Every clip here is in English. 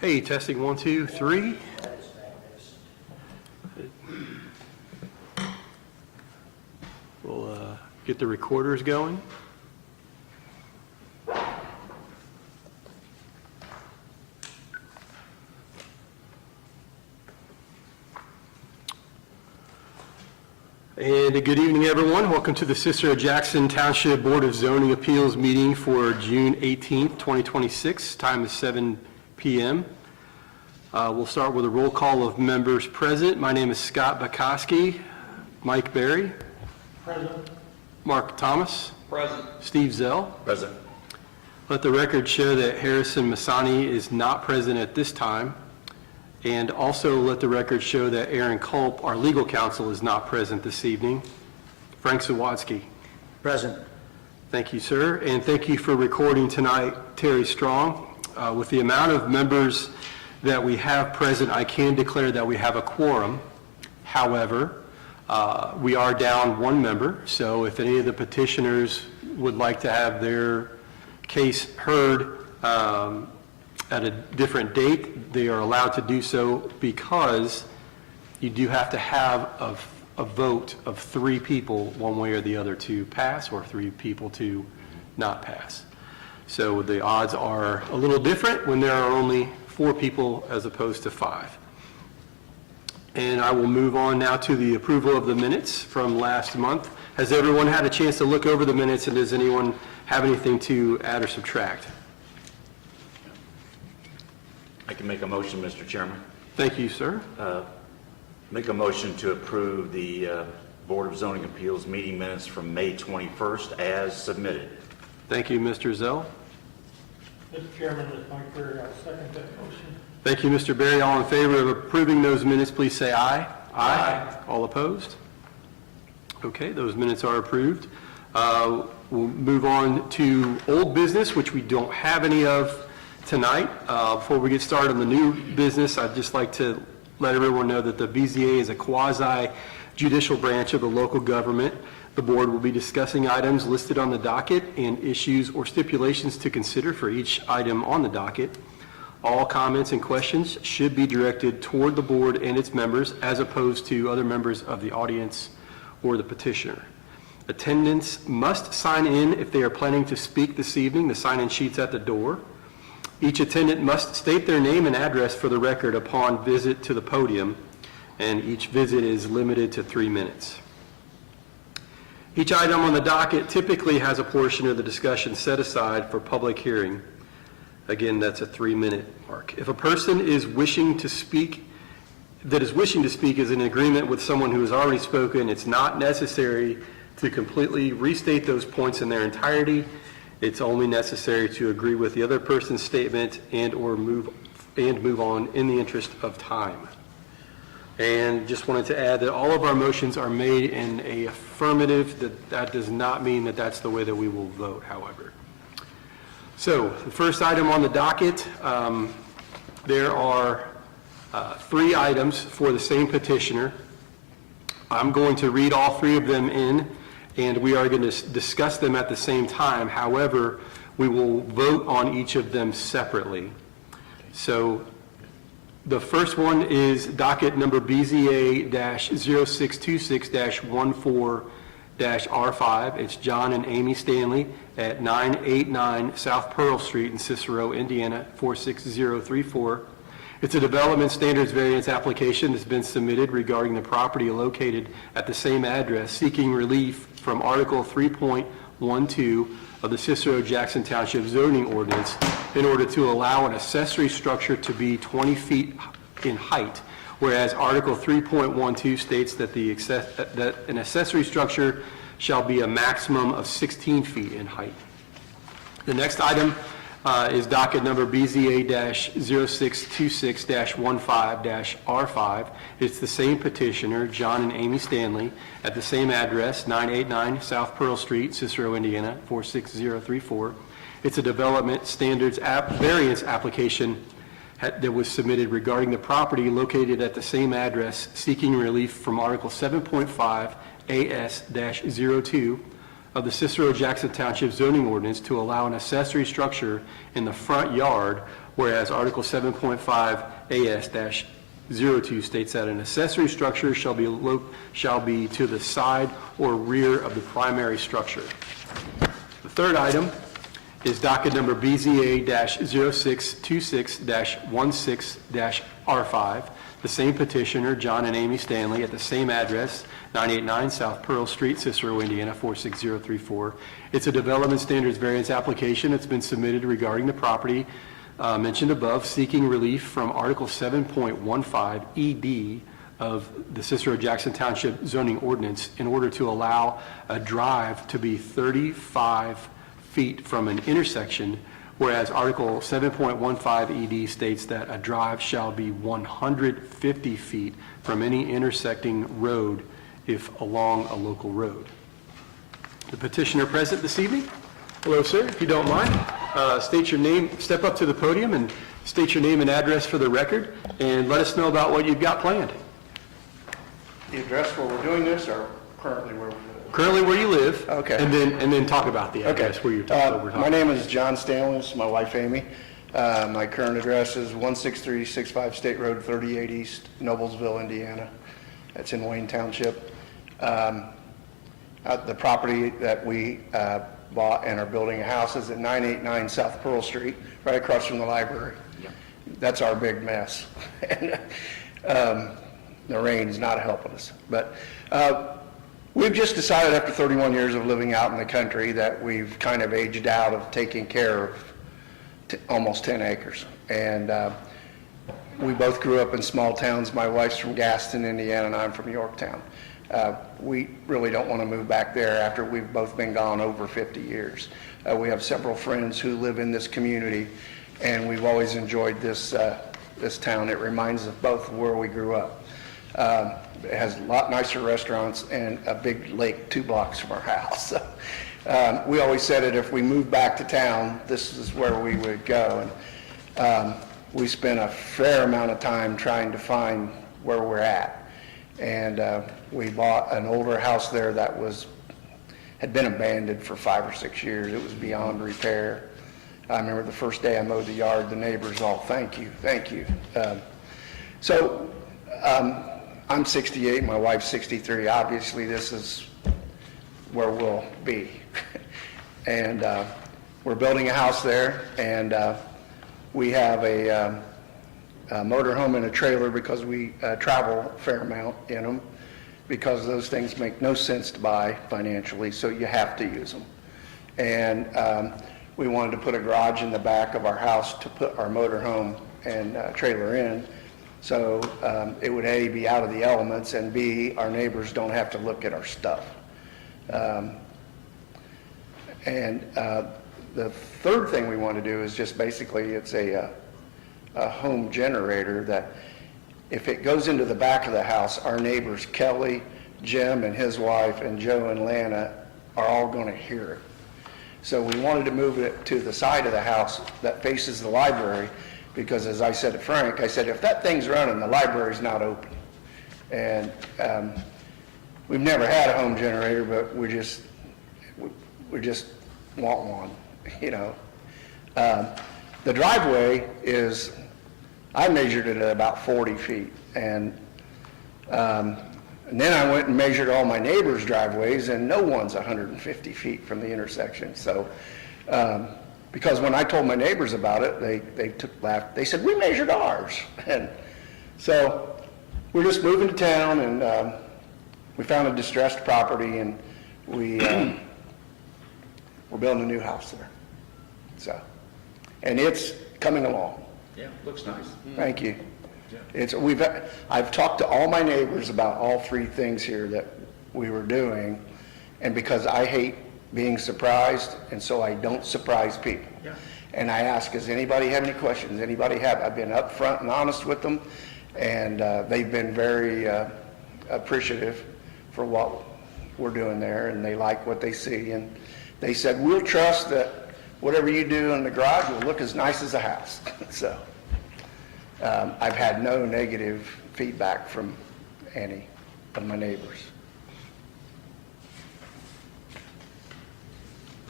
Hey, testing 1, 2, 3. We'll get the recorders going. And good evening, everyone. Welcome to the Cicero Jackson Township Board of Zoning Appeals meeting for June 18th, 2026. Time is 7 p.m. We'll start with a roll call of members present. My name is Scott Bukowski. Mike Berry. Present. Mark Thomas. Present. Steve Zell. Present. Let the record show that Harrison Masani is not present at this time. And also let the record show that Aaron Culp, our legal counsel, is not present this evening. Frank Zawadski. Present. Thank you, sir. And thank you for recording tonight, Terry Strong. With the amount of members that we have present, I can declare that we have a quorum. However, we are down one member, so if any of the petitioners would like to have their case heard at a different date, they are allowed to do so, because you do have to have a vote of 3 people, one way or the other, to pass, or 3 people to not pass. So the odds are a little different when there are only 4 people as opposed to 5. And I will move on now to the approval of the minutes from last month. Has everyone had a chance to look over the minutes, and does anyone have anything to add or subtract? I can make a motion, Mr. Chairman. Thank you, sir. Make a motion to approve the Board of Zoning Appeals meeting minutes from May 21st as submitted. Thank you, Mr. Zell. Mr. Chairman, this is Mike Berry. I'll second that motion. Thank you, Mr. Berry. All in favor of approving those minutes, please say aye. Aye. All opposed? Okay, those minutes are approved. We'll move on to old business, which we don't have any of tonight. Before we get started on the new business, I'd just like to let everyone know that the BZA is a quasi-judicial branch of the local government. The board will be discussing items listed on the docket and issues or stipulations to consider for each item on the docket. All comments and questions should be directed toward the board and its members, as opposed to other members of the audience or the petitioner. Attendants must sign in if they are planning to speak this evening. The sign-in sheet's at the door. Each attendant must state their name and address for the record upon visit to the podium, and each visit is limited to 3 minutes. Each item on the docket typically has a portion of the discussion set aside for public hearing. Again, that's a 3-minute mark. If a person is wishing to speak is in agreement with someone who has already spoken, it's not necessary to completely restate those points in their entirety. It's only necessary to agree with the other person's statement and move on in the interest of time. And just wanted to add that all of our motions are made in a affirmative. That does not mean that that's the way that we will vote, however. So the first item on the docket, there are 3 items for the same petitioner. I'm going to read all 3 of them in, and we are going to discuss them at the same time. However, we will vote on each of them separately. So the first one is docket number BZA-0626-14-R5. It's John and Amy Stanley at 989 South Pearl Street in Cicero, Indiana, 46034. It's a development standards variance application that's been submitted regarding the property located at the same address, seeking relief from Article 3.12 of the Cicero Jackson Township zoning ordinance in order to allow an accessory structure to be 20 feet in height, whereas Article 3.12 states that that an accessory structure shall be a maximum of 16 feet in height. The next item is docket number BZA-0626-15-R5. It's the same petitioner, John and Amy Stanley, at the same address, 989 South Pearl Street, Cicero, Indiana, 46034. It's a development standards variance application that was submitted regarding the property located at the same address, seeking relief from Article 7.5 AS-02 of the Cicero Jackson Township zoning ordinance to allow an accessory structure in the front yard, whereas Article 7.5 AS-02 states that an accessory structure shall be to the side or rear of the primary structure. The third item is docket number BZA-0626-16-R5. The same petitioner, John and Amy Stanley, at the same address, 989 South Pearl Street, Cicero, Indiana, 46034. It's a development standards variance application that's been submitted regarding the property mentioned above, seeking relief from Article 7.15 ED of the Cicero Jackson Township zoning ordinance in order to allow a drive to be 35 feet from an intersection, whereas Article 7.15 ED states that a drive shall be 150 feet from any intersecting road if along a local road. The petitioner present this evening. Hello, sir. If you don't mind, state your name, step up to the podium and state your name and address for the record, and let us know about what you've got planned. The address where we're doing this, or currently where we live? Currently where you live. Okay. And then talk about the address where you're talking. My name is John Stanley, this is my wife Amy. My current address is 16365 State Road 38 East, Noblesville, Indiana. That's in Wayne Township. The property that we bought and are building a house is at 989 South Pearl Street, right across from the library. Yep. That's our big mess. And, the rain's not helping us. But we've just decided after 31 years of living out in the country that we've kind of aged out of taking care of almost 10 acres. And we both grew up in small towns. My wife's from Gaston, Indiana, and I'm from Yorktown. We really don't want to move back there after we've both been gone over 50 years. We have several friends who live in this community, and we've always enjoyed this town. It reminds us both of where we grew up. It has a lot nicer restaurants and a big lake 2 blocks from our house. So, we always said that if we moved back to town, this is where we would go. And we spent a fair amount of time trying to find where we're at. And we bought an older house there that had been abandoned for 5 or 6 years. It was beyond repair. I remember the first day I mowed the yard, the neighbors all, thank you, thank you. I'm 68, my wife's 63. Obviously, this is where we'll be. And we're building a house there, and we have a motorhome and a trailer because we travel a fair amount in them, because those things make no sense to buy financially, so you have to use them. And we wanted to put a garage in the back of our house to put our motorhome and trailer in. So it would A, be out of the elements, and B, our neighbors don't have to look at our stuff. The third thing we want to do is just basically, it's a home generator that if it goes into the back of the house, our neighbors, Kelly, Jim and his wife, and Joe and Lana are all going to hear it. So we wanted to move it to the side of the house that faces the library, because as I said to Frank, I said, if that thing's running, the library's not open. And we've never had a home generator, but we just want one, you know. The driveway is, I measured it at about 40 feet. And then I went and measured all my neighbors' driveways, and no one's 150 feet from the intersection. So, because when I told my neighbors about it, they laughed. They said, we measured ours. And so we're just moving to town, and we found a distressed property, and we're building a new house there. So, and it's coming along. Yeah, looks nice. Thank you. I've talked to all my neighbors about all 3 things here that we were doing, and because I hate being surprised, and so I don't surprise people. Yeah. And I ask, does anybody have any questions? I've been upfront and honest with them, and they've been very appreciative for what we're doing there, and they like what they see. And they said, we'll trust that whatever you do in the garage will look as nice as a house. So I've had no negative feedback from any of my neighbors.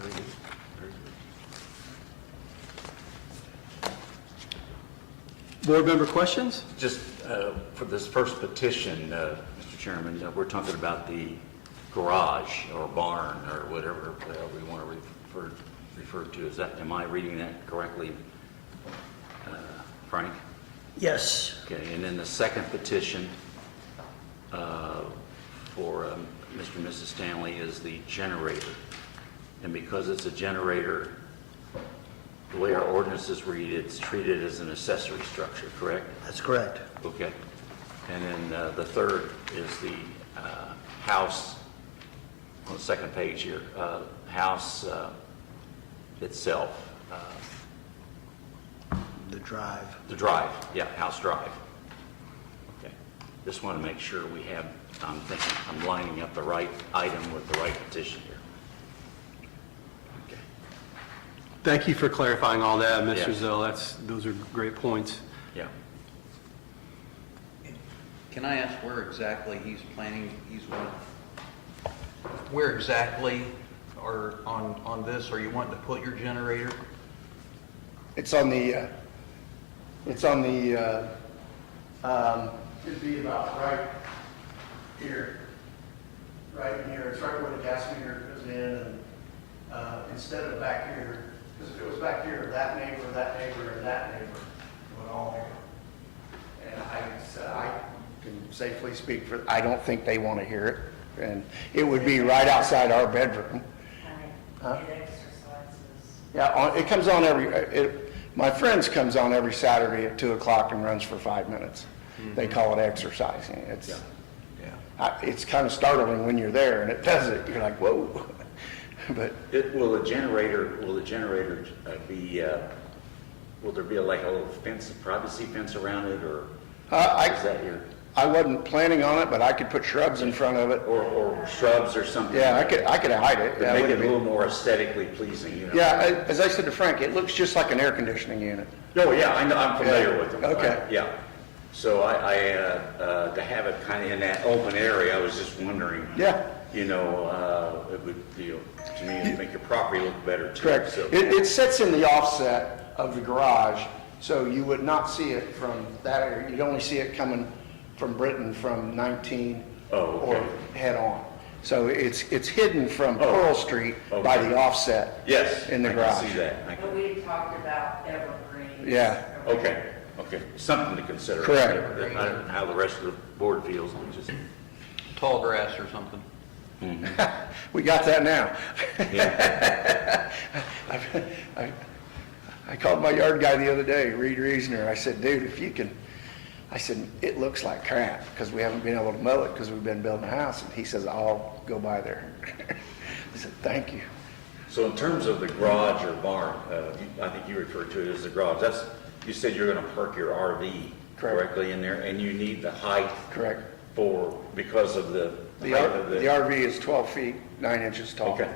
Very good. Very good. Board member questions? Just for this first petition, Mr. Chairman, we're talking about the garage or barn or whatever we want to refer to. Is that, am I reading that correctly, Frank? Yes. Okay, and then the second petition for Mr. and Mrs. Stanley is the generator. And because it's a generator, the way our ordinances read, it's treated as an accessory structure, correct? That's correct. Okay. And then the third is the house, on the second page here, house itself, The drive. the drive, yeah, house drive. Okay. Just want to make sure we have, I'm thinking, I'm lining up the right item with the right petition here. Okay. Thank you for clarifying all that, Mr. Yeah. Zell. Those are great points. Yeah. Can I ask where exactly he's planning, where exactly are on this, are you wanting to put your generator? It's on the, it'd be about right here, right in here. It's right where the gas meter goes in, and instead of back here, because if it was back here, that neighbor, and that neighbor would all hear. And I can safely speak for, I don't think they want to hear it, and it would be right outside our bedroom. Huh? It exercises. Yeah, it comes on my friend's comes on every Saturday at 2 o'clock and runs for 5 minutes. They call it exercising. Yeah. It's kind of startling when you're there and it does it. You're like, whoa. But Will the generator be, will there be like a little fence, a privacy fence around it, or is that your, I wasn't planning on it, but I could put shrubs in front of it. or shrubs or something? Yeah, I could hide it. To Yeah, make it wouldn't a be- little more aesthetically pleasing, you know? Yeah, as I said to Frank, it looks just like an air conditioning unit. Oh, yeah, I know, I'm familiar Yeah. with them. Okay. Yeah. So to have it kind of in that open area, I was just wondering. Yeah. You know, it would, to me, it'd make your property look better too. Correct. So- It sits in the offset of the garage, so you would not see it from that area. You'd only see it coming from Britain from 19 Oh, or okay. head on. So it's hidden from Oh, Pearl Street by okay. the offset. Yes. In the I garage. can see that. But we talked about evergreens. Yeah. Okay, something to consider. Correct. I don't know how the rest of the board feels, we just, Tall grass or something? We got that now. yeah, I called my yard guy the other day, Reed Reasoner. I said, dude, if you can, I said, it looks like crap because we haven't been able to mow it because we've been building a house. And he says, I'll go by there. I said, thank you. So in terms of the garage or barn, I think you referred to it as the garage, you said you're gonna park your RV Correct. correctly in there, and you need the height Correct. because of the The height of the RV is 12 feet, 9 inches tall. Okay.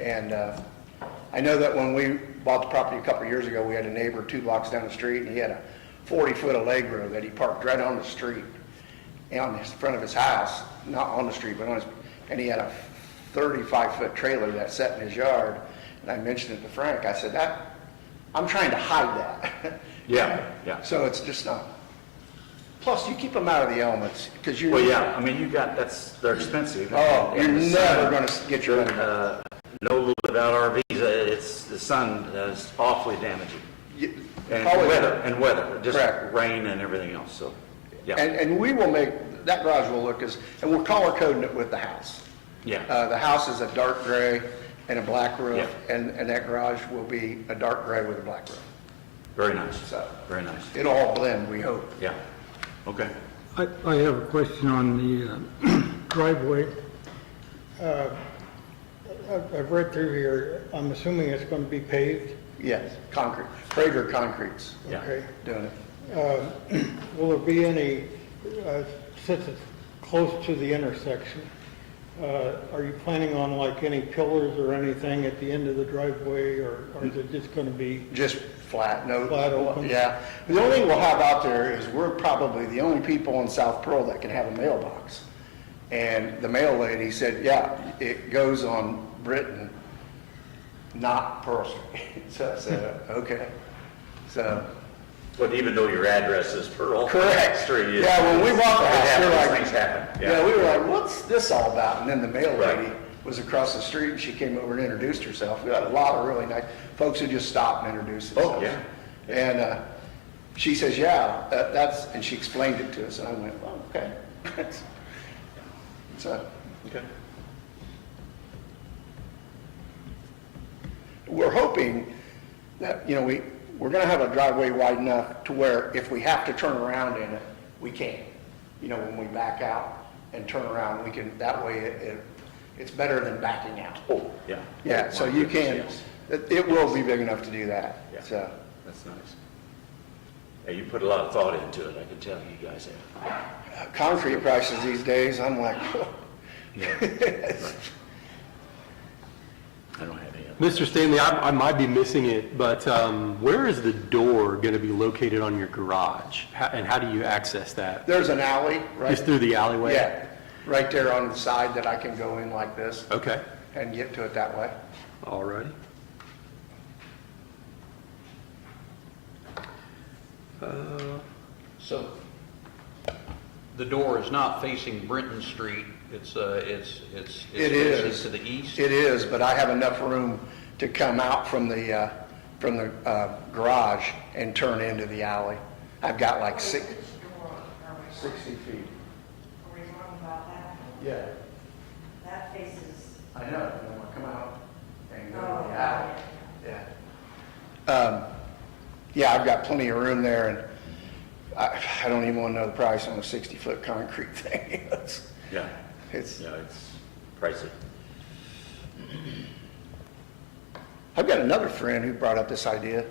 And I know that when we bought the property a couple of years ago, we had a neighbor 2 blocks down the street, and he had a 40-foot Allegro that he parked right on the street, on the front of his house, not on the street, but on his, and he had a 35-foot trailer that sat in his yard. And I mentioned it to Frank. I said, I'm trying to hide that. Yeah, yeah. So it's just not. Plus, you keep them out of the elements because you. Well, yeah, I mean, they're expensive. Oh, you're And the never sun- going to get your money back. Know a little bit about RVs, the sun is awfully damaging. And Probably- weather, just Correct. rain and everything else, so, yeah, And we will make, that garage will look and we're color coding it with the house. yeah, The house is a dark gray and a black roof, Yeah. and that garage will be a dark gray with a black roof. very nice, So very nice, it'll all blend, we hope. yeah, okay. I have a question on the driveway. I've read through here, I'm assuming it's going to be paved? Yes, concrete, Prager Concrete's Yeah. Okay. doing it. Will there be any, since it's close to the intersection, are you planning on like any pillars or anything at the end of the driveway, or is it just going to be? Just flat, no. Flat open? Yeah. The only thing we'll have out there is we're probably the only people in South Pearl that can have a mailbox. And the mail lady said, yeah, it goes on Britain not Pearl Street. So I said, okay. So, But even though your address is Pearl correct. Street. Yeah, when we bought the house, we were like, Things happen. yeah, we were like, what's this all about? And then the mail Right. lady was across the street, and she came over and introduced herself. We had a lot of really nice folks who just stopped and introduced themselves. Oh, yeah. And she says, yeah, that's, and she explained it to us, and I went, oh, okay. So, Okay. we're hoping that, you know, we're gonna have a driveway wide enough to where if we have to turn around in it, we can. You know, when we back out and turn around, we can, that way it's better than backing out. Oh, yeah. Yeah, so you can, Yes. it will be big enough to do that, Yeah. so. That's nice. Yeah, you put a lot of thought into it, I can tell you guys have. Concrete prices these days, I'm like, Yeah. Right. I don't have any other. Mr. Stanley, I might be missing it, but where is the door going to be located on your garage? And how do you access that? there's an alley, right? Just through the alleyway? Yeah, right there on the side that I can go in like this Okay, and get to it that way. all righty. So the door is not facing Brenton Street, it's It is. faces to the east? It is, but I have enough room to come out from the garage and turn into the alley. I've got like 60 feet. Are we talking about that? Yeah, That faces, I know, I want to come out and go oh, to the alley. yeah. Yeah. Yeah, I've got plenty of room there, and I don't even want to know the price on a 60-foot concrete thing. Yeah, It's, yeah, it's pricey. I've got another friend who brought up this idea,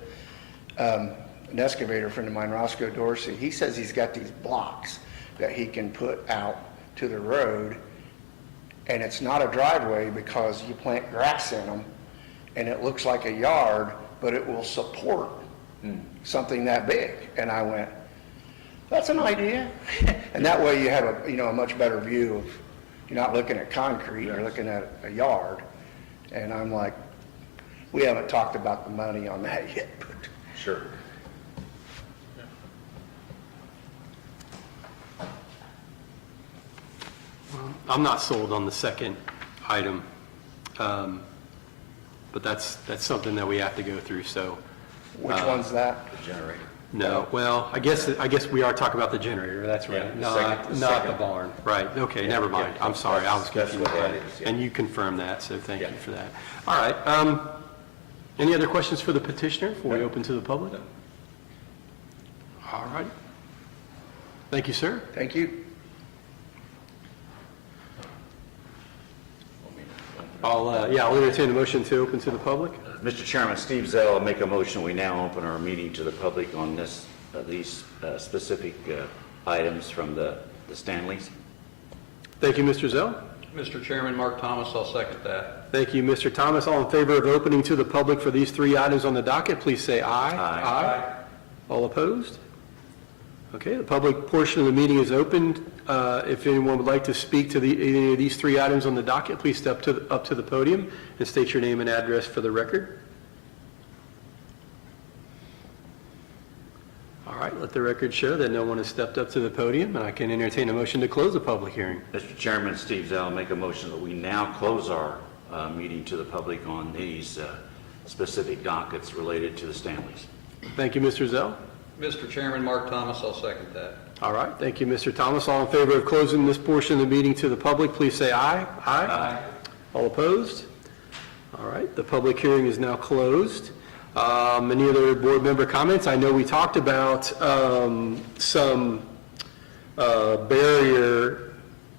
an excavator friend of mine, Roscoe Dorsey. He says he's got these blocks that he can put out to the road, and it's not a driveway because you plant grass in them, and it looks like a yard, but it will support something that big. And I went, that's an idea. And that way you have a much better view of, you're not looking at concrete, you're looking at a yard. And I'm like, we haven't talked about the money on that yet, but Sure. I'm not sold on the second item, but that's something that we have to go through, so, which one's that? The generator. no, well, I guess we are talking about the generator, that's right, Yeah, the not the second. barn, right, okay, never mind, yeah, I'm sorry, I was that's confused. what that is, yeah. And you confirmed that, so thank you Yeah. for that. All right, any other questions for the petitioner before we open to the public? All right. Thank you, sir. Thank you. I'll entertain a motion to open to the public. Mr. Chairman, Steve Zell, I'll make a motion, we now open our meeting to the public on these specific items from the Stanleys. Thank you, Mr. Zell. Mr. Chairman, Mark Thomas, I'll second that. Thank you, Mr. Thomas. All in favor of opening to the public for these three items on the docket, please say aye. Aye. All opposed? Okay, the public portion of the meeting is opened. If anyone would like to speak to any of these three items on the docket, please step up to the podium and state your name and address for the record. All right, let the record show that no one has stepped up to the podium, and I can entertain a motion to close the public hearing. Mr. Chairman, Steve Zell, make a motion that we now close our meeting to the public on these specific dockets related to the Stanleys. Thank you, Mr. Zell. Mr. Chairman, Mark Thomas, I'll second that. All right, thank you, Mr. Thomas. All in favor of closing this portion of the meeting to the public, please say aye. Aye. All opposed? All right, the public hearing is now closed. Any other board member comments? I know we talked about some barrier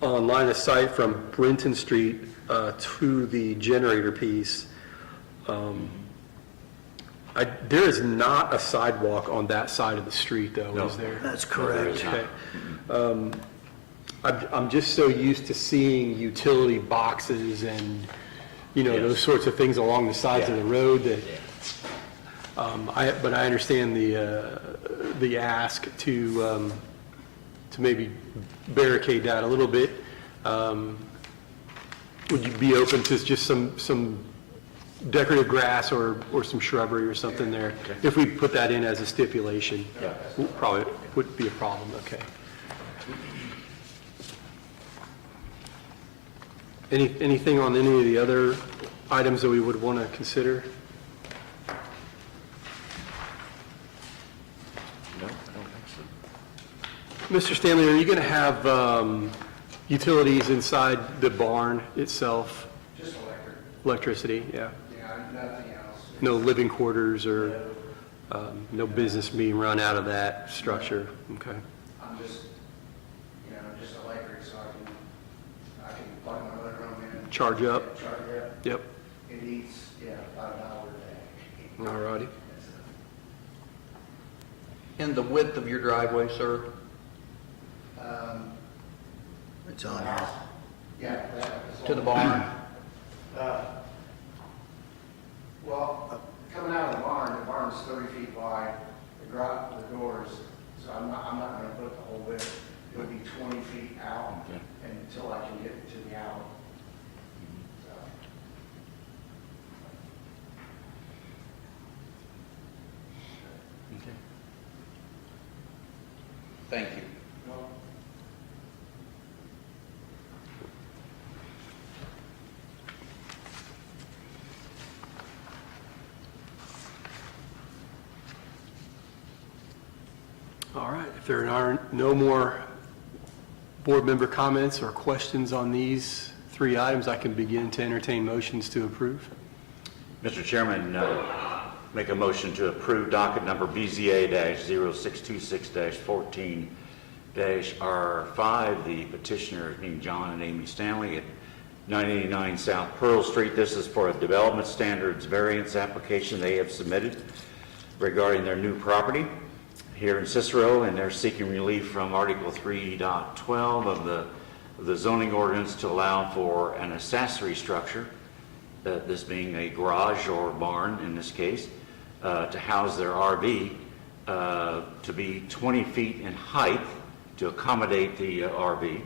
on line of sight from Brenton Street to the generator piece. There is not a sidewalk on that side of the street, though, is there? That's correct. Okay. I'm just so used to seeing utility boxes and, those sorts of things along the sides of the road that, but I understand the ask to maybe barricade that a little bit. Would you be open to just some decorative grass or some shrubbery or something there. If we put that in as a stipulation, probably wouldn't be a problem, okay. Anything on any of the other items that we would want to consider? No, I don't think so. Mr. Stanley, are you going to have utilities inside the barn itself? Just electric, Electricity, yeah. yeah, nothing else. No living quarters or no business being run out of that structure? Okay. I'm just, just electric, so I can plug my living room in. Charge up? Charge up. Yep. It eats, about $1 a day. All righty. And the width of your driveway, sir? It's on here. Yeah. that- To the barn? Well, coming out of the barn's 30 feet wide, the doors, so I'm not gonna put the whole width. It would be 20 feet out Okay. until I can get to the alley. So, Okay. Thank you. All right, if there are no more board member comments or questions on these three items, I can begin to entertain motions to approve. Mr. Chairman, make a motion to approve docket number BZA-0626-14-R5, the petitioner being John and Amy Stanley at 989 South Pearl Street. This is for a development standards variance application they have submitted regarding their new property here in Cicero, and they're seeking relief from Article 3.12 of the zoning ordinance to allow for an accessory structure, this being a garage or barn in this case, to house their RV, to be 20 feet in height to accommodate the RV,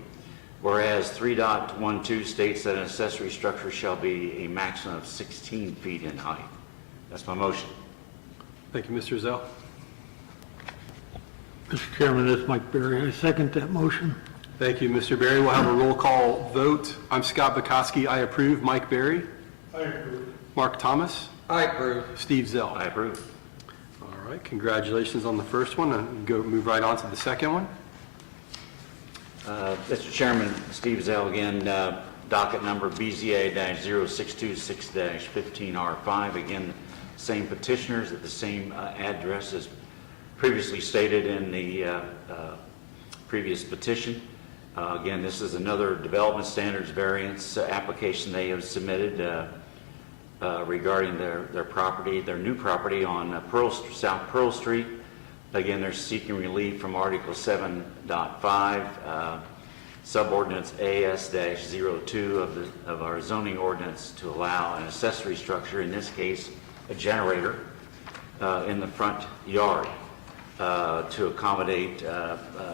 whereas 3.12 states that an accessory structure shall be a maximum of 16 feet in height. That's my motion. Thank you, Mr. Zell. Mr. Chairman, this is Mike Berry. I second that motion. Thank you, Mr. Berry. We'll have a roll call vote. I'm Scott Bukowski. I approve. Mike Berry. I approve. Mark Thomas. I approve. Steve Zell. I approve. All right, congratulations on the first one, and move right on to the second one. Mr. Chairman, Steve Zell again, docket number BZA-0626-15R5. Again, same petitioners at the same address as previously stated in the previous petition. Again, this is another development standards variance application they have submitted regarding their property, their new property on South Pearl Street. Again, they're seeking relief from Article 7.5, subordinates AS-02 of our zoning ordinance to allow an accessory structure, in this case, a generator, in the front yard to accommodate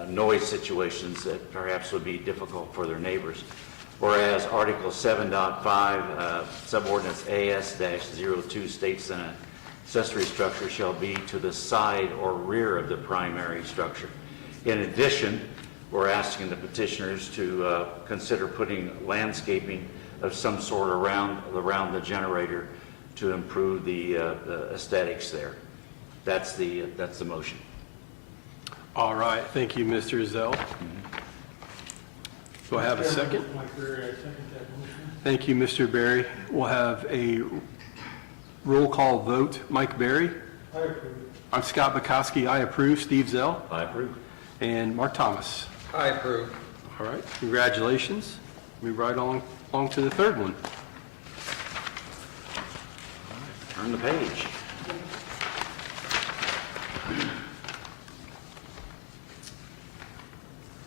noise situations that perhaps would be difficult for their neighbors. Whereas Article 7.5, subordinates AS-02 states that an accessory structure shall be to the side or rear of the primary structure. In addition, we're asking the petitioners to consider putting landscaping of some sort around the generator to improve the aesthetics there. That's the motion. All right, thank you, Mr. Zell. Do I have a second? Mike Berry, I second that motion. Thank you, Mr. Berry. We'll have a roll call vote. Mike Berry. I approve. I'm Scott Bukowski. I approve. Steve Zell. I approve. And Mark Thomas. I approve. All right, congratulations. Move right along to the third one. Turn the page.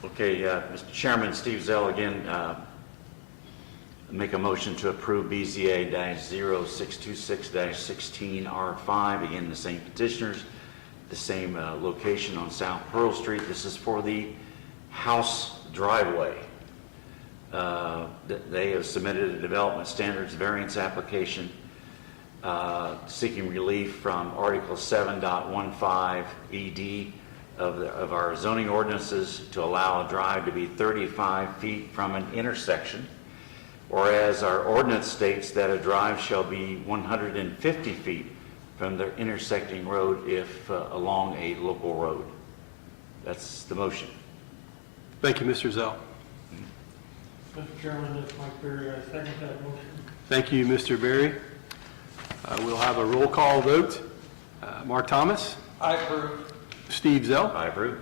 Okay, Mr. Chairman, Steve Zell again, make a motion to approve BZA-0626-16R5. Again, the same petitioners, the same location on South Pearl Street. This is for the house driveway. They have submitted a development standards variance application seeking relief from Article 7.15 ED of our zoning ordinances to allow a drive to be 35 feet from an intersection, whereas our ordinance states that a drive shall be 150 feet from the intersecting road if along a local road. That's the motion. Thank you, Mr. Zell. Mr. Chairman, this is Mike Berry, I second that motion. Thank you, Mr. Berry. We'll have a roll call vote. Mark Thomas? I approve. Steve Zell? I approve.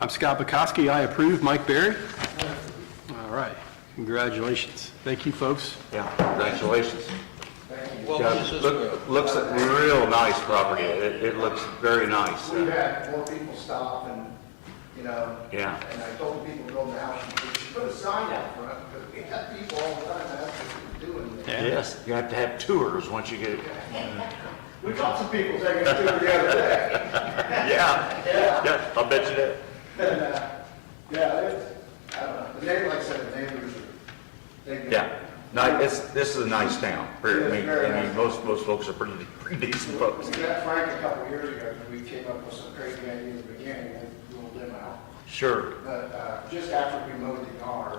I'm Scott Bukowski. I approve. Mike Berry? All right. Congratulations. Thank you, folks. Yeah, congratulations. Well, Yeah, this is, looks a real nice property. It looks very nice. We've had more people stop and, you know, Yeah. and I told people to go in the house, and put a sign out front, because we have people all the time that's what they're doing. Yes, you have to have tours once you get, We got some people taking a tour the other day. yeah, I'll bet you that. And, yeah, it's, I don't know, the neighbor, like I said, the neighbors are, they. Yeah, this is a nice town. I mean, most folks are pretty decent folks. We met Frank a couple of years ago, and we came up with some crazy ideas at the beginning, and ruled them out. Sure. But, just after we mowed the yard,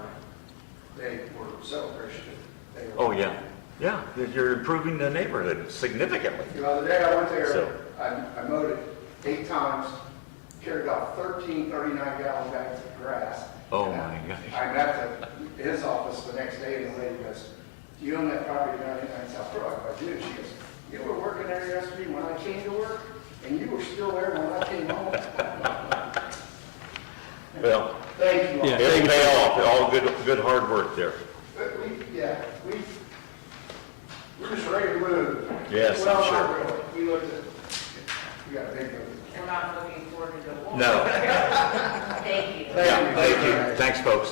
they were so appreciative. They were- Oh, yeah. Yeah, you're improving the neighborhood significantly. The other day I went So- there, I mowed it 8 times, carried off 13 39-gallon bags of grass. Oh, And my gosh. I'm at his office the next day, and the lady goes, "Do you own that property down in South Brook?" I do. She goes, "You were working there yesterday when I came to work, and you were still there when I came home." Well, Thank you all. Yeah. it'll pay off. All good hard work there. But we're just ready to move. Yes, I'm Well, sure. not really. We looked at, we got a big move. We're not looking forward to the war. No. Thank you. Yeah, thank you. Thanks, folks.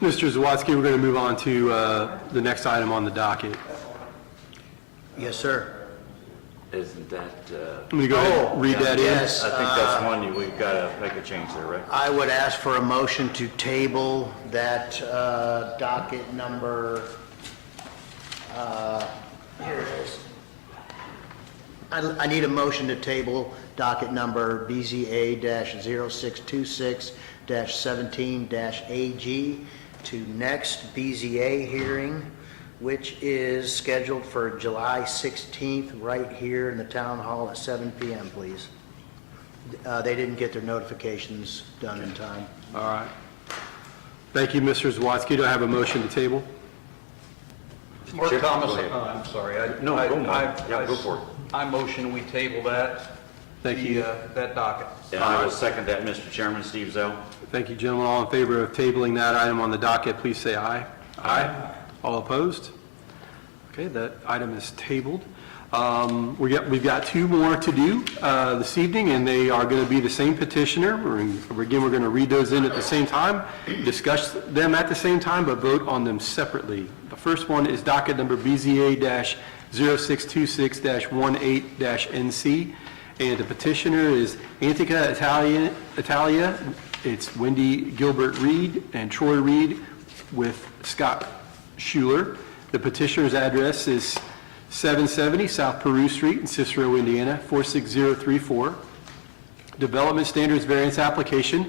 Mr. Zawadzki, we're going to move on to the next item on the docket. Yes, sir. Isn't that, I'm going to go ahead and read that in. Yes. I think that's one we've got to make a change there, right? I would ask for a motion to table that docket number, here it is. I need a motion to table docket number BZA-0626-17-AG to next BZA hearing, which is scheduled for July 16th, right here in the town hall at 7 p.m., please. They didn't get their notifications done in time. All right. Thank you, Mr. Zawadzki. Do I have a motion to table? Mark Chair, Thomas, go ahead. I'm sorry. No, go, Mark. Yeah, go for it. I motion we table that. Thank you. That docket. And I will second that, Mr. Chairman. Steve Zell. Thank you, gentlemen. All in favor of tabling that item on the docket, please say aye. Aye. All opposed? Okay, that item is tabled. We've got 2 more to do this evening, and they are going to be the same petitioner. We're going to read those in at the same time, discuss them at the same time, but vote on them separately. The first one is docket number BZA-0626-18-NC, and the petitioner is Antica Italia. It's Wendy Gilbert Reed and Troy Reed with Scott Schuler. The petitioner's address is 770 South Peru Street in Cicero, Indiana, 46034. Development Standards Variance Application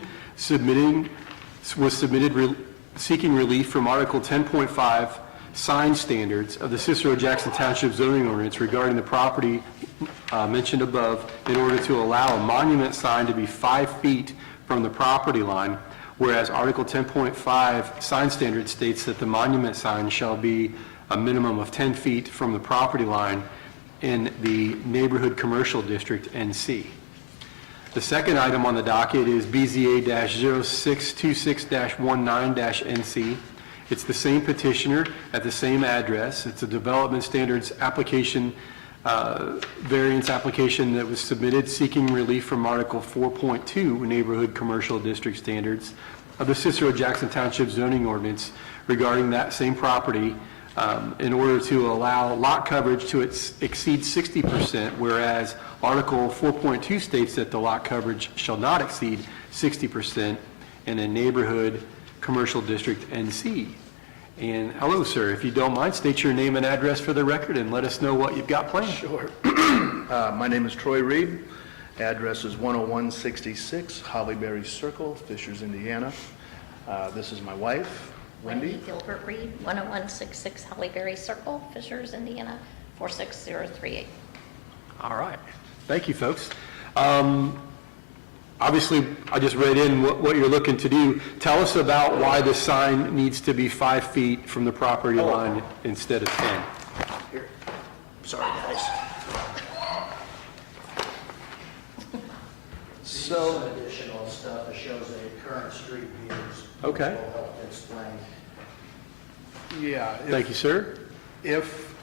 was submitted seeking relief from Article 10.5 Sign Standards of the Cicero-Jackson Township zoning ordinance regarding the property mentioned above in order to allow a monument sign to be 5 feet from the property line, whereas Article 10.5 sign standard states that the monument sign shall be a minimum of 10 feet from the property line in the Neighborhood Commercial District NC. The second item on the docket is BZA-0626-19-NC. It's the same petitioner at the same address. It's a development standards application, variance application that was submitted seeking relief from Article 4.2 Neighborhood Commercial District Standards of the Cicero-Jackson Township zoning ordinance regarding that same property in order to allow lot coverage to exceed 60%, whereas Article 4.2 states that the lot coverage shall not exceed 60% in a Neighborhood Commercial District NC. And hello, sir, if you don't mind, state your name and address for the record and let us know what you've got planned. Sure. My name is Troy Reed. Address is 10166 Hollyberry Circle, Fishers, Indiana. This is my wife, Wendy. Gilbert Reed, 10166 Hollyberry Circle, Fishers, Indiana, 46038. All right. Thank you, folks. Obviously, I just read in what you're looking to do. Tell us about why the sign needs to be 5 feet from the property line instead of 10. Here. Sorry, guys. So, Some additional stuff that shows the current street views. Okay. Will help explain. yeah, Thank you, sir. if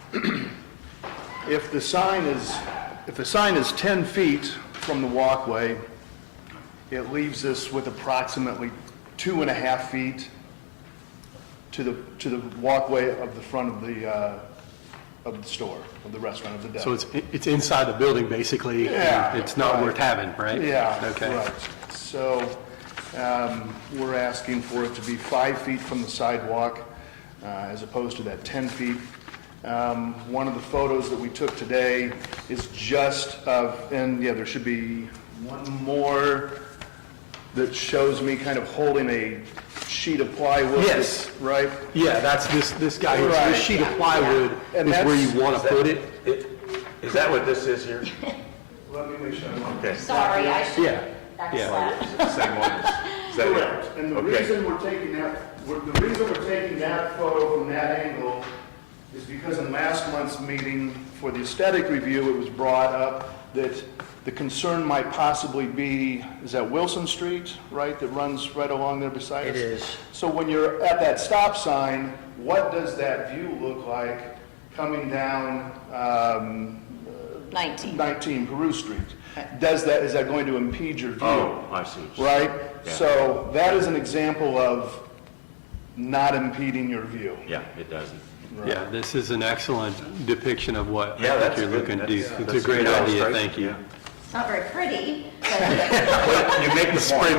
the sign is 10 feet from the walkway, it leaves us with approximately 2.5 feet to the walkway of the front of the store, of the restaurant, of the deli. So it's inside the building, basically. and Yeah, It's not right. worth having, right? Yeah, Okay. right. So, we're asking for it to be 5 feet from the sidewalk, as opposed to that 10 feet. One of the photos that we took today is just of, and yeah, there should be one more that shows me kind of holding a sheet of plywood. Yes. Right? Yeah, that's this guy, here. So Right. this sheet of plywood And is where you that's- want to put it? Is that what this is here? Let me make sure. Okay. Sorry, I should Yeah, X yeah. that. Same one as, is that it? Correct. And the Okay. reason we're taking that photo from that angle is because in last month's meeting for the aesthetic review, it was brought up that the concern might possibly be, is that Wilson Street, right, that runs right along there beside us? It is. So when you're at that stop sign, what does that view look like coming down 19. 19 Peru Street? Is that going to impede your view? Oh, I see. Right? Yeah. So that is an example of not impeding your view. Yeah, it doesn't. Yeah, this is an excellent depiction of what Yeah, I think that's you're good. looking to do. That's- It's a that's great good idea, illustration, thank you. yeah. It's not very pretty, but Well, you make the point.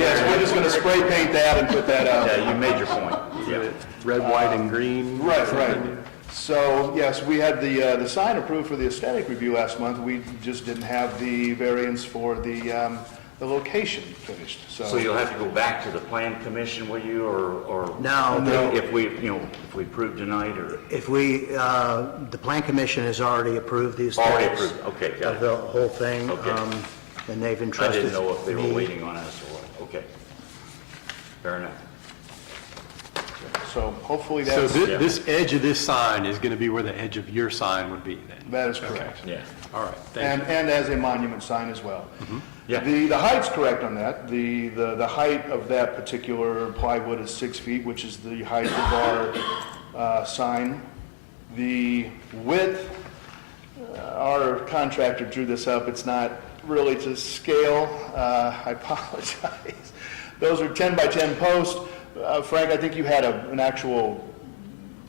Yes, we're just going to spray paint that and put that out. Yeah, you made your point. Yeah. Red, white, and green. Right, right. So, yes, we had the sign approved for the aesthetic review last month. We just didn't have the variance for the location finished, So you'll have to go back to the plan commission, will you, or? No. If we, if we approve tonight, or? If we, the Plan Commission has already approved the Already aesthetics approved, okay, got of it. the whole thing. Okay. And they've I entrusted didn't know if they were me- waiting on us or what. Okay. Fair enough. So hopefully So that's, this edge of this sign is going to be where the edge of your sign would be then? that is correct. Yeah. All right, thank you. And as a monument sign as well. Yeah. The height's correct on that. The height of that particular plywood is 6 feet, which is the height of our sign. The width, our contractor drew this up. It's not really to scale. I apologize. Those are 10 by 10 posts. Frank, I think you had an actual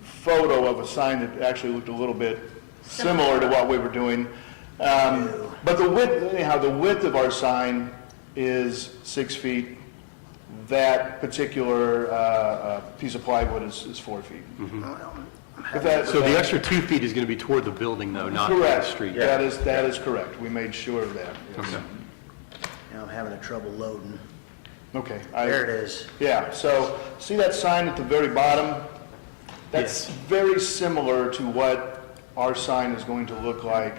photo of a sign that actually looked a little bit similar to what we were doing. But the width, anyhow, the width of our sign is 6 feet. That particular piece of plywood is 4 feet. If that- So the extra 2 feet is going to be toward the building though, not toward the Correct. street? That is correct. We made sure of that. yes. Okay. Now I'm having a trouble loading. Okay. There it is. Yeah, so see that sign at the very bottom? That's Yes. very similar to what our sign is going to look like.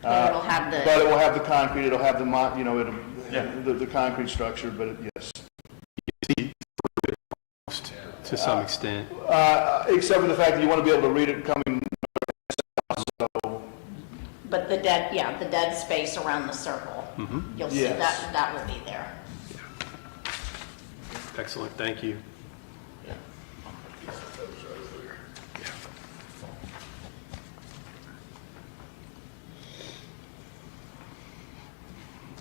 But it'll have the- But it will have the concrete, it'll have the concrete structure, but yes. To some extent. Except for the fact that you want to be able to read it coming, so, but the dead space around the circle, you'll see Yes. that will be there. Excellent, thank you.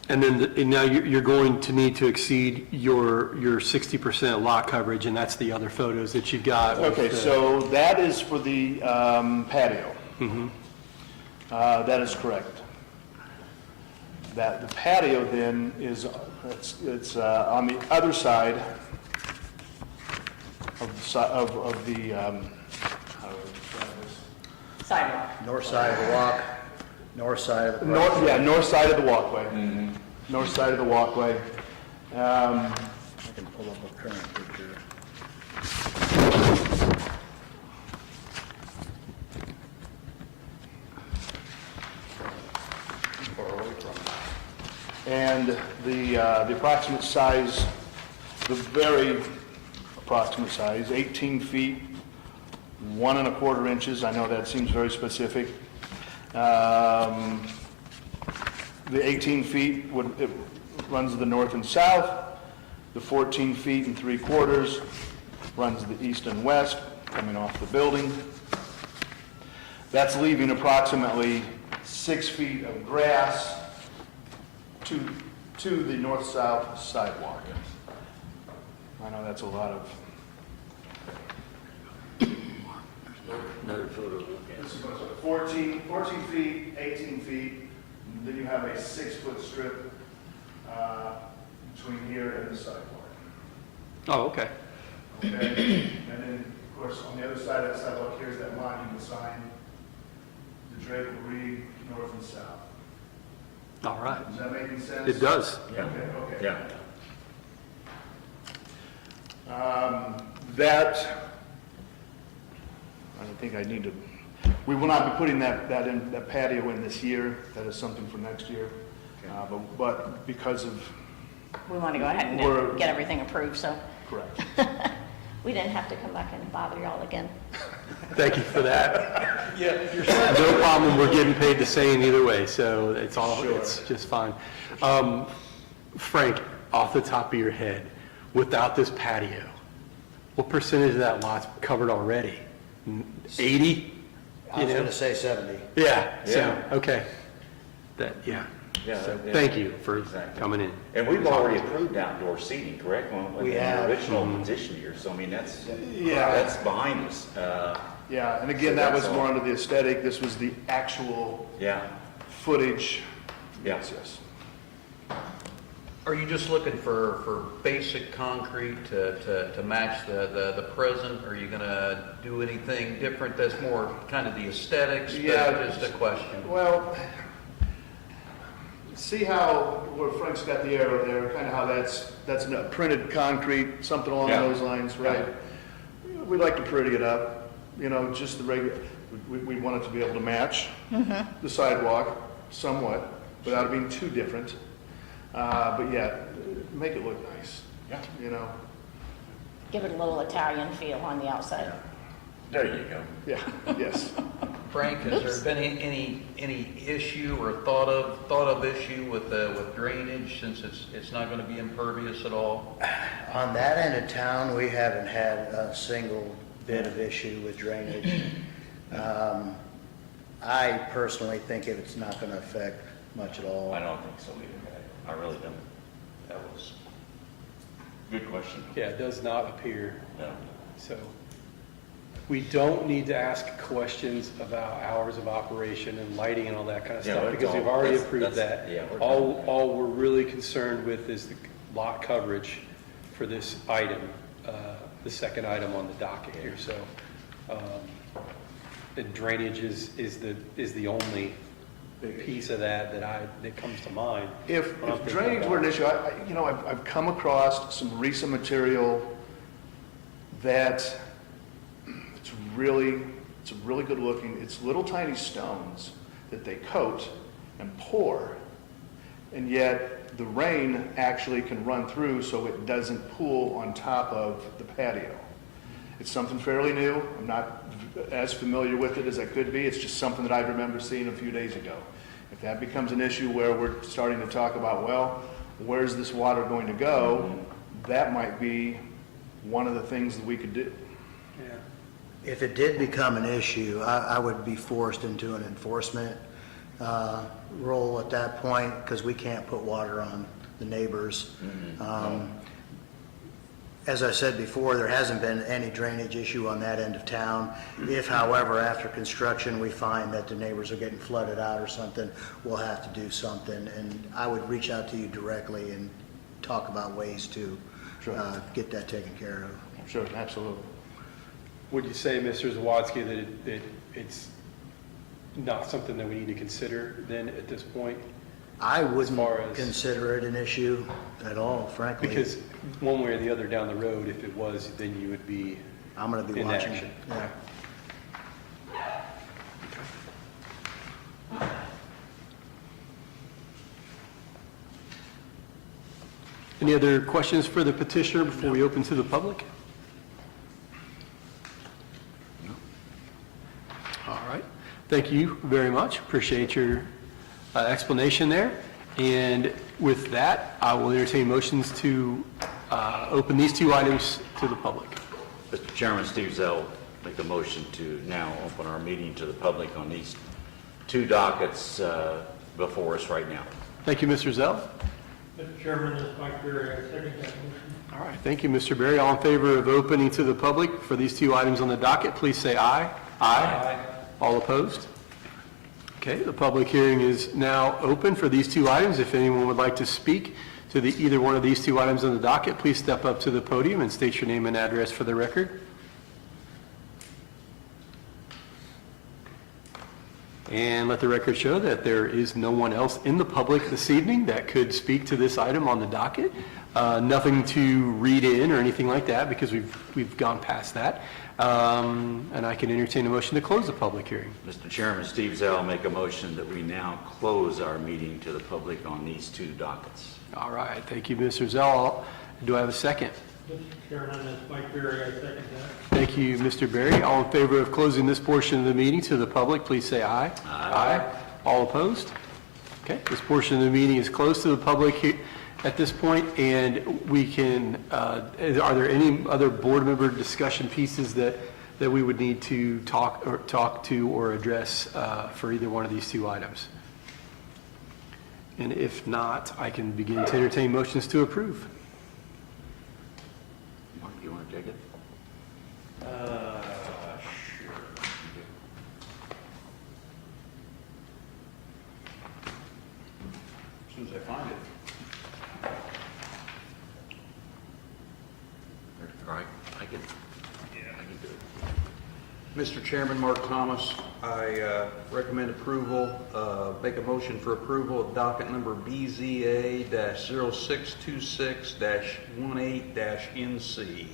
And then, and now you're going to need to exceed your 60% lot coverage, and that's the other photos that you've got. with okay, the- so that is for the patio. That is correct. The patio then is, it's on the other side of the, how do I describe this? Sidewalk. North side of the walk, north side of the North, yeah, north side of the walkway. North side of the walkway. I can pull up a current picture. And the approximate size, the very approximate size, 18 feet, 1¼ inches. I know that seems very specific. The 18 feet it runs to the north and south. The 14 feet and 3/4 runs to the east and west, coming off the building. That's leaving approximately 6 feet of grass to the north-south sidewalk. I know that's a lot of, Another photo. this is 14 feet, 18 feet, and then you have a 6-foot strip between here and the sidewalk. Oh, okay. Okay? And then, of course, on the other side of the sidewalk, here's that monument sign, the Draper Reed, north and south. All right. Is that making sense? It does. Yeah. Okay. Yeah. That, I don't think I need to, we will not be putting that patio in this year. That is something for next year. But because of, We want to go ahead We're- and get everything approved, so correct. we didn't have to come back and bother y'all again. Thank you for that. No problem, we're getting paid the same either way, so it's just fine. Frank, off the top of your head, without this patio, what percentage of that lot's covered already? 80? I was going to say 70. Yeah, so, Yeah. okay. Yeah. Yeah, So, yeah. thank you for Exactly. coming in. And we've already approved outdoor seating, correct? We In have. the original petition here, so I mean, that's Yeah. behind us. Yeah, and again, So that that's was more all. under the aesthetic. This was the actual Yeah, footage. Yeah. Yes. Are you just looking for basic concrete to match the present? Are you gonna do anything different that's more kind of the aesthetics? Yeah. Just a question. Well, see how, where Frank's got the arrow there, kind of how that's a printed concrete, something along Yeah. those lines, right? We'd like to pretty it up, you know, just the regular, we want it to be able to match the sidewalk somewhat, without it being too different. But yeah, make it look nice, yeah, you know? Give it a little Italian feel on the outside. there you go. Yeah, yes. Frank, has there been any issue or thought of issue with drainage, since it's not gonna be impervious at all? On that end of town, we haven't had a single bit of issue with drainage. I personally think it's not going to affect much at all. I don't think so either. I really don't. That was a good question. Yeah, it does not appear, No. so. We don't need to ask questions about hours of operation and lighting and all that kind of Yeah, stuff, that's because we've all- already that's- approved that. yeah, we're All, done. all we're really concerned with is the lot coverage for this item, the second item on the docket here, so. The drainage is the only piece of that comes to mind. If when I'm thinking drainage about were an it. issue, I've come across some recent material that it's really good looking. It's little tiny stones that they coat and pour, and yet the rain actually can run through so it doesn't pool on top of the patio. It's something fairly new. I'm not as familiar with it as I could be. It's just something that I remember seeing a few days ago. If that becomes an issue where we're starting to talk about, well, where's this water going to go? That might be one of the things that we could do. Yeah. If it did become an issue, I would be forced into an enforcement role at that point, because we can't put water on the neighbors. As I said before, there hasn't been any drainage issue on that end of town. If, however, after construction, we find that the neighbors are getting flooded out or something, we'll have to do something. And I would reach out to you directly and talk about ways to Sure. get that taken care of. Sure, absolutely. would you say, Mr. Zawadski, that it's not something that we need to consider then at this point? I wouldn't far as- consider it an issue at all, frankly. Because one way or the other down the road, if it was, then you would be I'm gonna be in watching. action. Yeah. Any other questions for the petitioner before we open to the public? All right. Thank you very much. Appreciate your explanation there. And with that, I will entertain motions to open these two items to the public. Mr. Chairman, Steve Zell, make a motion to now open our meeting to the public on these two dockets before us right now. Thank you, Mr. Zell. Mr. Chairman, this is Mike Berry, I second that motion. All right. Thank you, Mr. Berry. All in favor of opening to the public for these two items on the docket, please say aye. Aye. All opposed? Okay, the public hearing is now open for these two items. If anyone would like to speak to either one of these two items on the docket, please step up to the podium and state your name and address for the record. And let the record show that there is no one else in the public this evening that could speak to this item on the docket. Nothing to read in or anything like that because we've gone past that. And I can entertain a motion to close the public hearing. Mr. Chairman, Steve Zell, make a motion that we now close our meeting to the public on these two dockets. All right, thank you, Mr. Zell. Do I have a second? Mr. Chairman, this is Mike Berry, I second that. Thank you, Mr. Berry. All in favor of closing this portion of the meeting to the public, please say aye. Aye. All opposed? Okay, this portion of the meeting is closed to the public at this point, and we can, are there any other board member discussion pieces that we would need to talk to or address for either one of these two items? And if not, I can begin to entertain motions to approve. Mark, you want to take it? Sure. As soon as I find it. All right, I can do it. Mr. Chairman, Mark Thomas, I recommend approval, make a motion for approval of docket number BZA-0626-18-NC.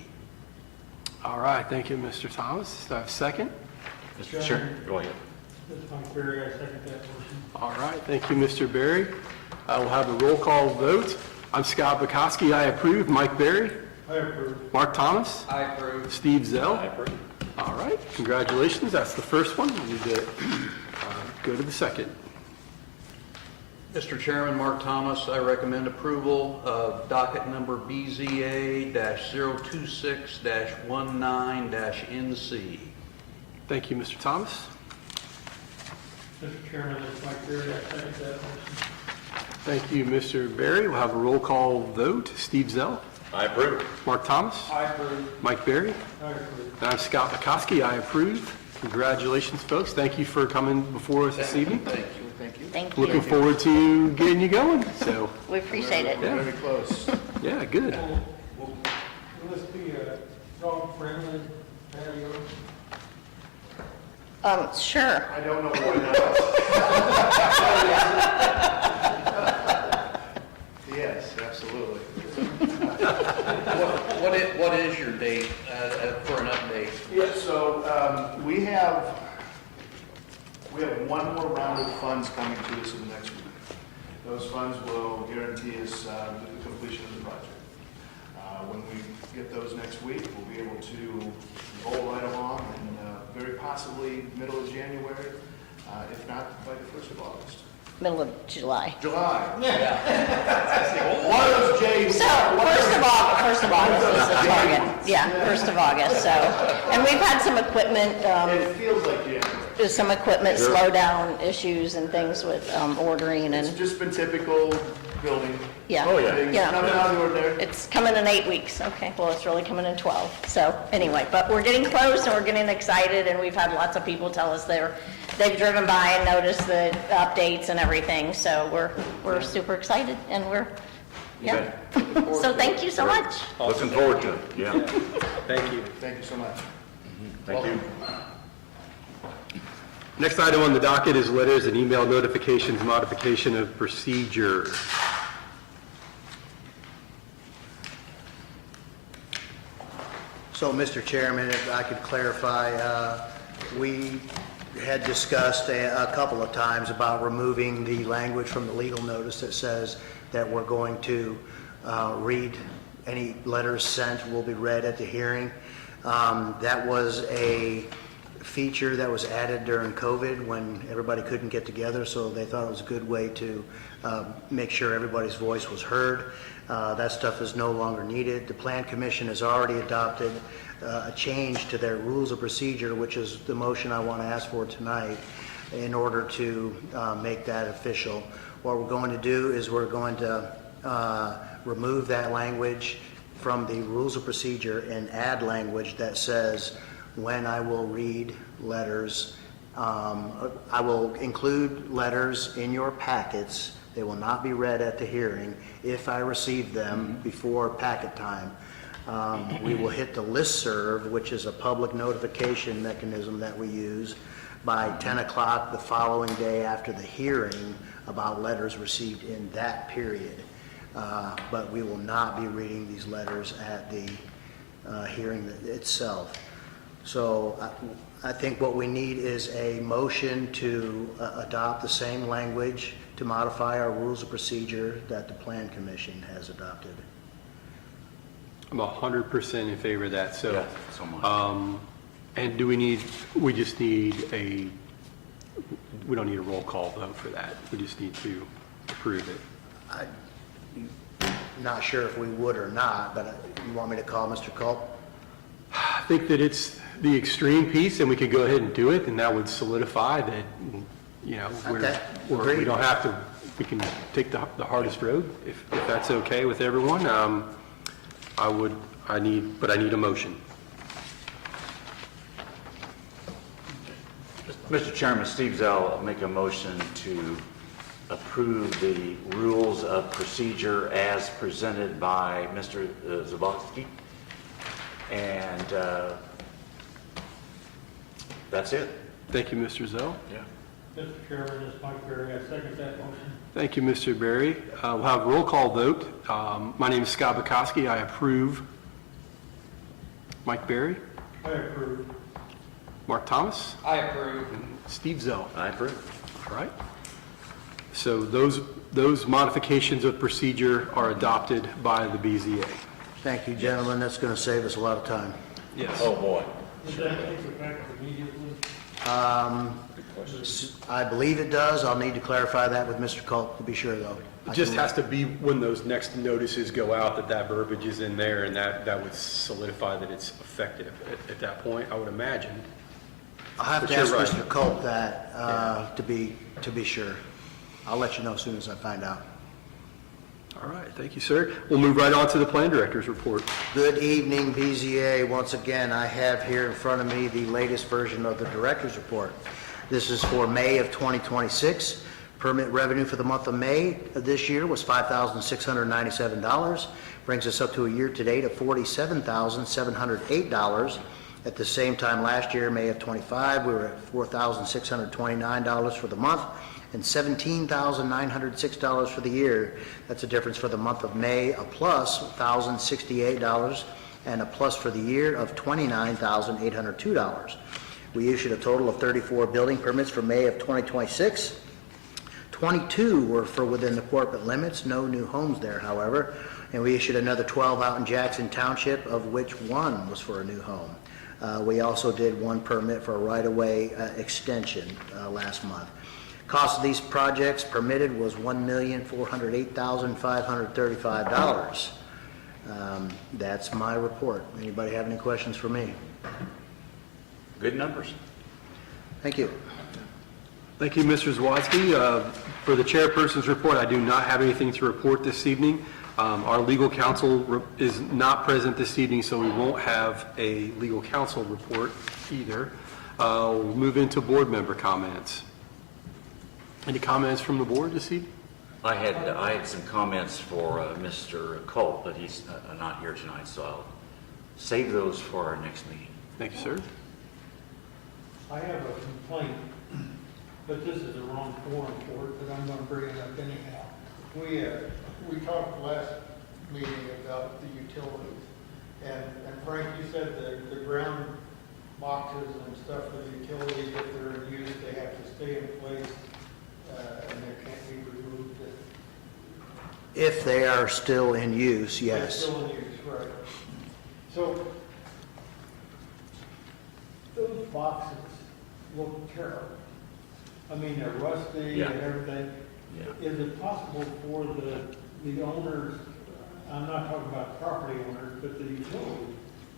All right, thank you, Mr. Thomas. Do I have a second? Mr. Chairman, go ahead. This is Mike Berry, I second that motion. All right, thank you, Mr. Berry. We'll have a roll call vote. I'm Scott Bukowski, I approve. Mike Berry? I approve. Mark Thomas? I approve. Steve Zell? I approve. All right, congratulations, that's the first one. We need to go to the second. Mr. Chairman, Mark Thomas, I recommend approval of docket number BZA-026-19-NC. Thank you, Mr. Thomas. Mr. Chairman, this is Mike Berry, I second that motion. Thank you, Mr. Berry. We'll have a roll call vote. Steve Zell? I approve. Mark Thomas? I approve. Mike Berry? I approve. And I'm Scott Bukowski, I approve. Congratulations, folks. Thank you for coming before us this evening. Thank you. Thank you. Thank you. Looking forward to getting you going, so, We appreciate it. yeah, Very close. yeah, good. Will this be a dog-friendly patio? Sure. I don't know why not. Yes, absolutely. What is your date for an update? Yeah, so we have one more round of funds coming to us in the next week. Those funds will guarantee us the completion of the project. When we get those next week, we'll be able to roll right along and very possibly middle of January, if not by the 1st of August. Middle of July. July. One of those J's. So, first of August is the target. Yeah, 1st of August, so. And we've had some equipment, It feels like January. there's some equipment slowdown issues and things with ordering It's and, just been typical building. yeah. Oh, yeah. Things Yeah. coming out of the ordinary. It's coming in 8 weeks. Okay, well, it's really coming in 12. So anyway, but we're getting close and we're getting excited and we've had lots of people tell us they've driven by and noticed the updates and everything. So we're super excited and yeah. So thank you so much. Looking forward to it, yeah. Thank you. Thank you so much. Thank you. Next item on the docket is letters and email notifications, modification of procedure. So, Mr. Chairman, if I could clarify, we had discussed a couple of times about removing the language from the legal notice that says that we're going to read any letters sent will be read at the hearing. That was a feature that was added during COVID when everybody couldn't get together, so they thought it was a good way to make sure everybody's voice was heard. That stuff is no longer needed. The Plan Commission has already adopted a change to their rules of procedure, which is the motion I want to ask for tonight, in order to make that official. What we're going to do is we're going to remove that language from the rules of procedure and add language that says, when I will read letters, I will include letters in your packets. They will not be read at the hearing if I receive them before packet time. We will hit the listserv, which is a public notification mechanism that we use, by 10 o'clock the following day after the hearing about letters received in that period. But we will not be reading these letters at the hearing itself. So I think what we need is a motion to adopt the same language to modify our rules of procedure that the Plan Commission has adopted. I'm 100% in favor of that, so. Yeah, so much. And do we just need we don't need a roll call vote for that. We just need to approve it. I'm not sure if we would or not, but you want me to call Mr. Culp? I think that it's the extreme piece, and we could go ahead and do it, and that would solidify that, you know, Okay, we agreed. don't have to, we can take the hardest road, if that's okay with everyone. I need a motion. Mr. Chairman, Steve Zell, make a motion to approve the rules of procedure as presented by Mr. Zabowski. And that's it. Thank you, Mr. Zell. Yeah. Mr. Chairman, this is Mike Berry. I second that motion. Thank you, Mr. Berry. We'll have a roll call vote. My name is Scott Bukowski. I approve. Mike Berry, I approve. Mark Thomas, I approve. and Steve Zell. I approve. All right. So those modifications of procedure are adopted by the BZA. Thank you, gentlemen. That's going to save us a lot of time. Yes. Oh, boy. Does that take effect immediately? I believe it does. I'll need to clarify that with Mr. Culp to be sure, though. It just has to be when those next notices go out that verbiage is in there, and that would solidify that it's effective at that point, I would imagine. I'll have But to you're ask right. Mr. Culp that to be sure. I'll let you know as soon as I find out. All right, thank you, sir. We'll move right on to the plan director's report. Good evening, BZA. Once again, I have here in front of me the latest version of the director's report. This is for May of 2026. Permit revenue for the month of May of this year was $5,697. Brings us up to a year-to-date of $47,708. At the same time last year, May of 25, we were at $4,629 for the month and $17,906 for the year. That's a difference for the month of May, a plus $1,068, and a plus for the year of $29,802. We issued a total of 34 building permits for May of 2026. 22 were for within the corporate limits, no new homes there, however, and we issued another 12 out in Jackson Township, of which one was for a new home. We also did one permit for a right-of-way extension last month. Cost of these projects permitted was $1,408,535. That's my report. Anybody have any questions for me? Good numbers. Thank you. Thank you, Mr. Zawadzki. For the chairperson's report, I do not have anything to report this evening. Our legal counsel is not present this evening, so we won't have a legal counsel report either. We'll move into board member comments. Any comments from the board this evening? I had some comments for Mr. Culp, but he's not here tonight, so I'll save those for our next meeting. Thank you, sir. I have a complaint, but this is the wrong forum for it, but I'm gonna bring it up anyhow. We talked last meeting about the utilities, and Frank, you said the ground boxes and stuff for the utilities, if they're in use, they have to stay in place, and they can't be removed. If they are still in use, They're yes. still in use, right. So, those boxes look terrible. I mean, they're rusty Yeah. and everything. Yeah. Is it possible for the owners, I'm not talking about property owners, but the utility,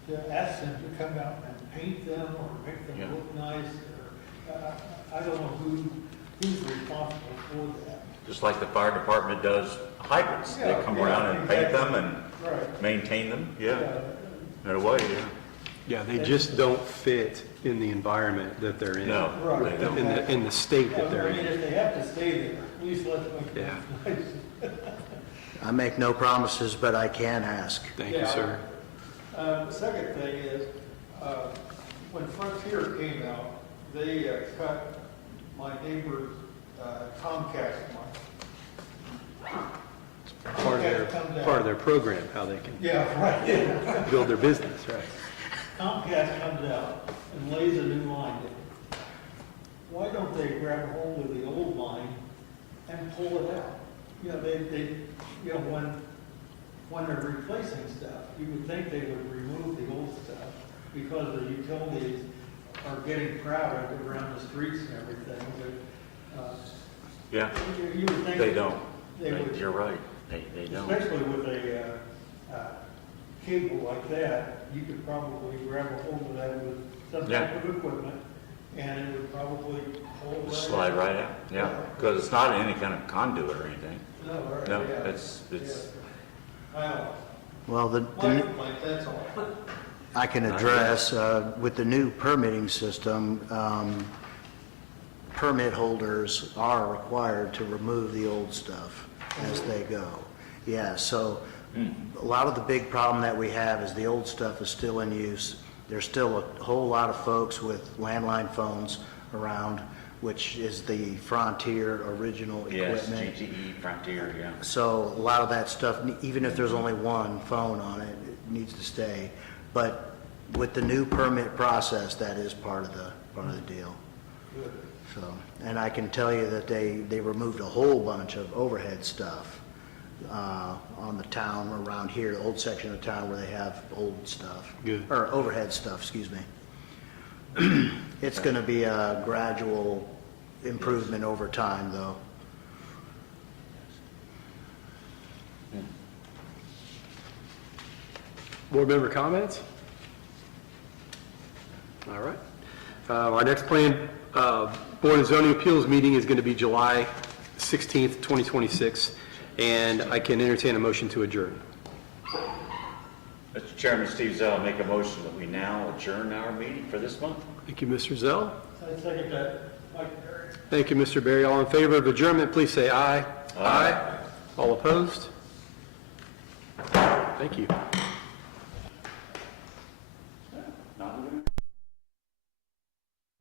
to ask them to come out and paint them or make them Yeah. look nice? Or, I don't know who's responsible for that. Just like the fire department does hydrants. They Yeah, come yeah, around and paint them exactly. and Right. maintain them, yeah, Yeah. in a way, yeah. Yeah, they just don't fit in the environment that they're in. No, Right. they don't. In the state Yeah, that they're I mean, in. if they have to stay there, at least let them make Yeah. it nice. I make no promises, but I can ask. Thank you, Yeah. sir. The second thing is, when Frontier came out, they cut my neighbor's Comcast line. Part of their program, how they can Yeah, right. build their business, right? Comcast comes out and lays a new line in. Why don't they grab hold of the old line and pull it out? You know, you know, when they're replacing stuff, you would think they would remove the old stuff because the utilities are getting crowded around the streets and everything, but, Yeah, you would think. they don't. They would. You're right, they don't. Especially with a cable like that, you could probably grab a hold of that with some Yeah. type of equipment, and it would probably hold right. Slide right out, yeah, because it's not any kind of conduit or anything. No, right, No, yeah. it's, I know. Well, My complaint, that's all. I can address, with the new permitting system, permit holders are required to remove the old stuff as they go. Yeah, so a lot of the big problem that we have is the old stuff is still in use. There's still a whole lot of folks with landline phones around, which is the Frontier original yes, equipment. GTE, Frontier, yeah. So a lot of that stuff, even if there's only one phone on it, it needs to stay. But with the new permit process, that is part of the deal. So, and I can tell you that they removed a whole bunch of overhead stuff on the town around here, the old section of town where they have old stuff. Good. Or overhead stuff, excuse me. It's going to be a gradual improvement over time, though. Board member comments? All right. Our next planned Board of Zoning Appeals meeting is going to be July 16th, 2026, and I can entertain a motion to adjourn. Mr. Chairman, Steve Zell, make a motion that we now adjourn our meeting for this month. Thank you, Mr. Zell. I second that. Mike Perry. Thank you, Mr. Berry. All in favor of adjournment, please say aye. Aye. All opposed? Thank you.